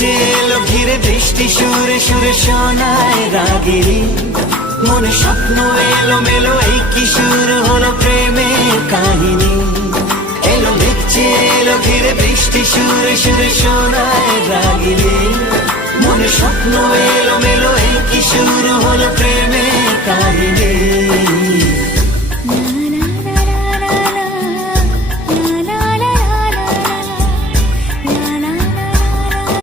যে এলো ঘিরে বৃষ্টি সুরে সুরে শোনায় রাগিনী, মনে স্বপ্ন এলো মেলো এই কি শুরু হলো প্রেমের কাহিনী। এলো মেঘ যে এলো ঘিরে বৃষ্টি সুরে সুরে শোনায় রাগিনী, মনে স্বপ্ন এলো মেলো এই কি শুরু হলো প্রেমের কাহিনী।